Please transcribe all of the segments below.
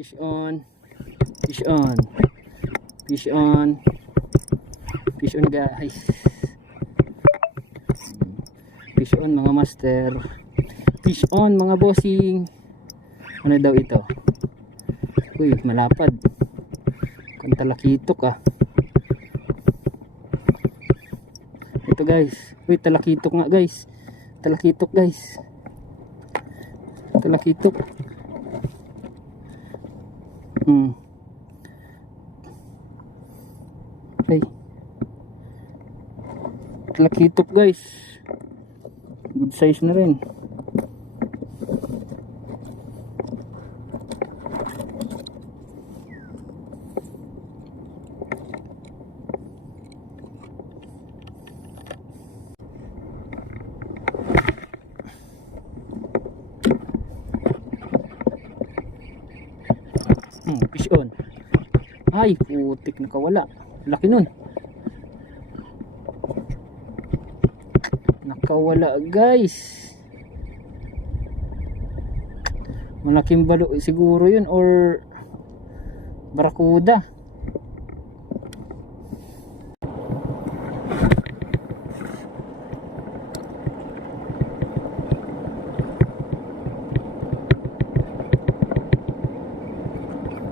Fish on. Fish on. Fish on. Fish on guys. Fish on mga master. Fish on mga bossing. Ano daw ito? Uy, malapad. Kung talakitok ah. Ito guys. Uy, talakitok nga guys. Talakitok guys. Talakitok. Ay. Talakitok guys. Good size na rin. Fish on. Ay, putik, nakawala. Laki nun. Nakawala guys. Malaking balo siguro yun or barakuda.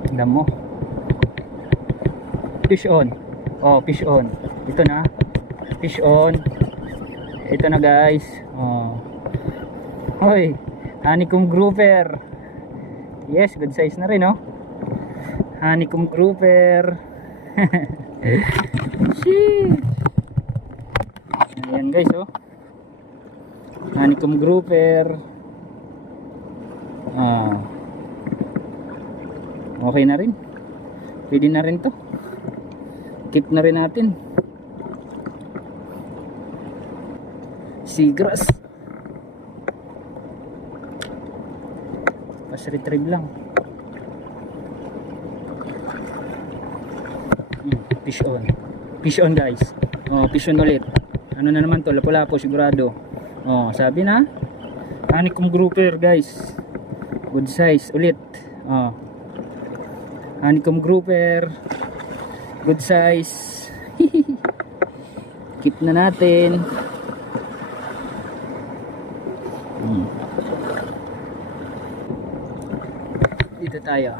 Tignan mo. Fish on. Oh, fish on. Ito na. Fish on. Ito na guys. Oh. Hoy, honeycomb grouper. Yes, good size na rin, oh. Honeycomb grouper. Shit. Ayan guys, oh. Honeycomb grouper. Ah. Okay na rin. Pwede na rin to. Keep na rin natin. Seagrass. Pas retrieve lang. Fish on. Fish on guys. Oh, fish on ulit. Ano na naman to? Lapu-lapu sigurado. Oh, sabi na. Honeycomb grouper guys. Good size ulit. Oh. Honeycomb grouper. Good size. Keep na natin. Dito tayo.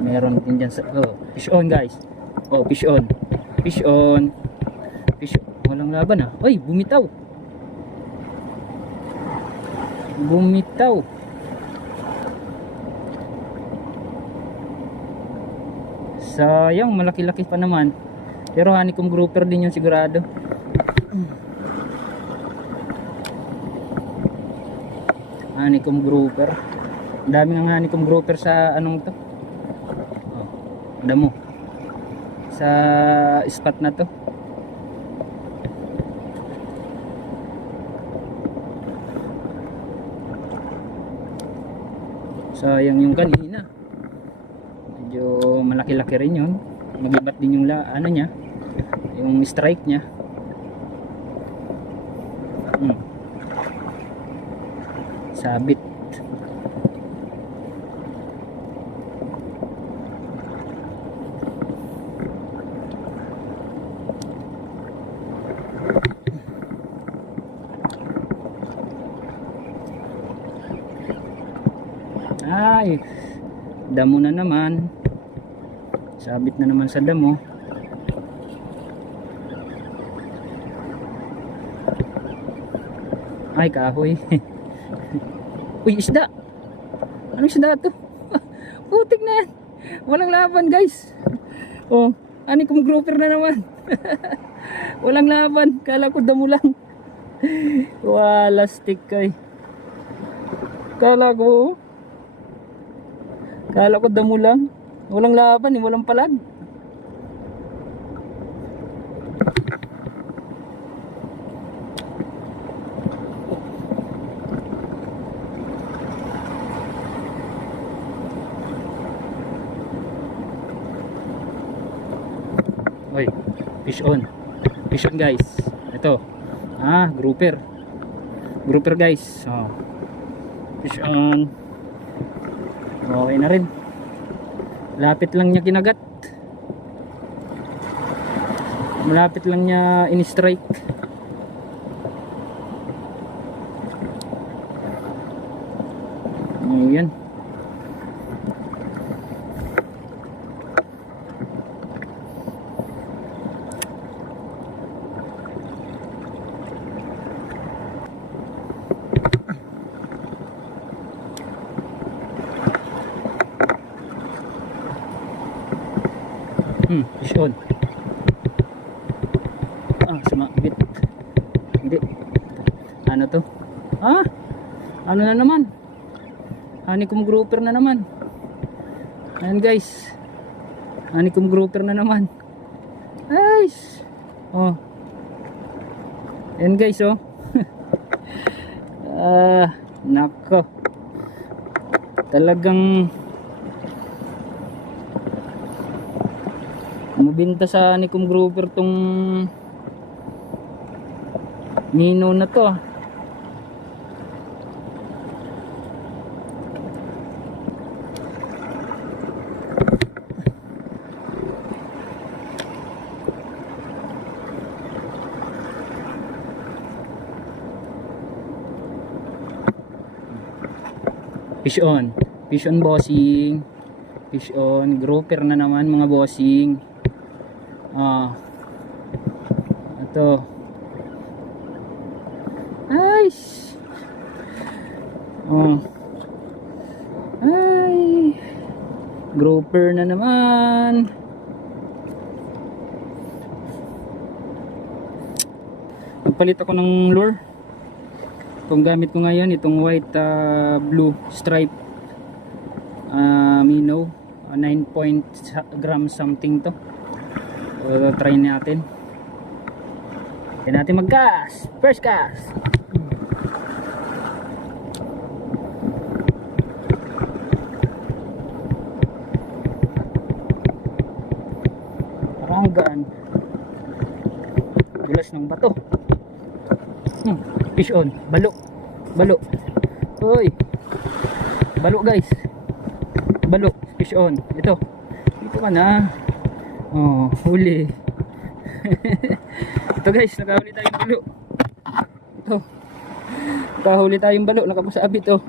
Meron din dyan sa fish on guys. Oh, fish on. Fish on. Fish on. Walang laban ah. Oy, bumitaw. Bumitaw. Sayang, malaki-laki pa naman. Pero honeycomb grouper din yung sigurado. Honeycomb grouper. Ang dami ng honeycomb grouper sa anong to. Oh, damo. Sa spot na to. Sayang yung kanina. Medyo malaki-laki rin yun. Magibat din yung ano niya, yung strike niya. Sabit. Ay, damo na naman. Sabit na naman sa damo. Ay, kahoy. Uy, isda. Anong isda to? Putik na yan. Walang laban guys. Oh, honeycomb grouper na naman. Walang laban. Kala ko damo lang. Wala stick kay. Kala ko damo lang. Walang laban, walang palag. Oy, fish on. Fish on guys. Ito. Grouper. grouper guys. Fish on. Okay na rin. Lapit lang niya kinagat. Malapit lang niya in-strike. Ayan. Fish on. Sumabit. Hindi. Ano to? Ano na naman? Honeycomb grouper na naman. Ayan guys. Honeycomb grouper na naman. Guys. Ayan guys nako. Talagang mabinta sa honeycomb grouper tong Mino na to. Fish on. Fish on bossing. Fish on. Grouper na naman mga bossing. Ito. Nice. Ay. Grouper na naman. Nagpalit ako ng lure. Itong gamit ko ngayon, itong white blue stripe minnow, 9 gram something to. So, try natin. Kaya natin mag-cast. First cast. Parang gaan. Dulas ng bato. Fish on. Balo. Balo. Hoy. Balo guys. Balo. Fish on. Ito. Dito ka na. Huli. Ito guys, nakahuli tayong balo. Ito. Nakahuli tayong balo, nakapasabit to.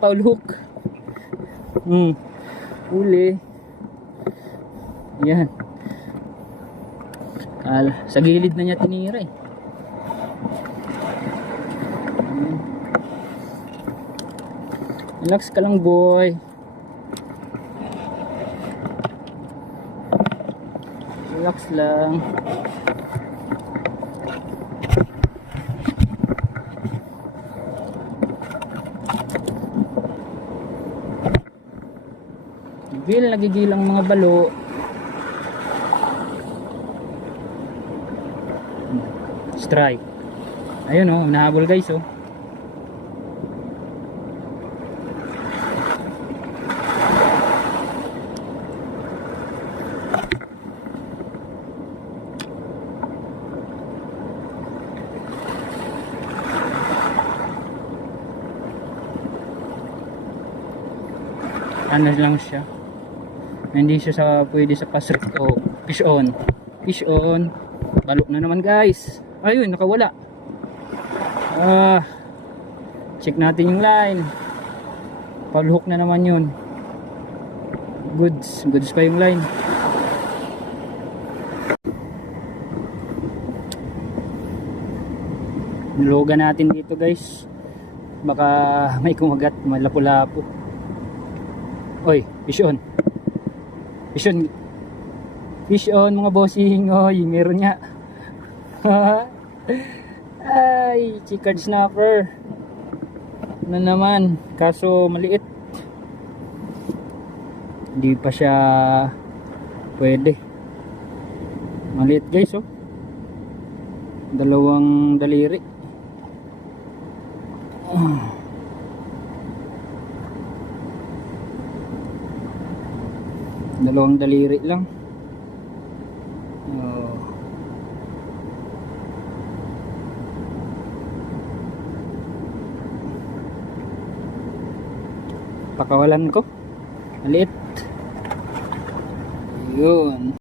Paul hook. Huli. Yan. Sa gilid na niya tinira eh. Relax ka lang boy. Relax lang. Nagigil ang mga balo. Strike. Ayun nahabol guys ano lang siya, hindi siya pwede sa pasrik fish on. Fish on. Balo na naman guys. Ayun, nakawala. Check natin yung line. Paul hook na naman yun. Goods pa yung line. Nilogan natin dito guys, baka may kumagat, malapo-lapo. Oy, fish on. Fish on. Fish on mga bossing. Oy, meron niya. Ay, chicard snapper na naman, kaso maliit. Hindi pa siya pwede. Maliit guys dalawang daliri. Dalawang daliri lang. Pakawalan ko. Maliit. Yun.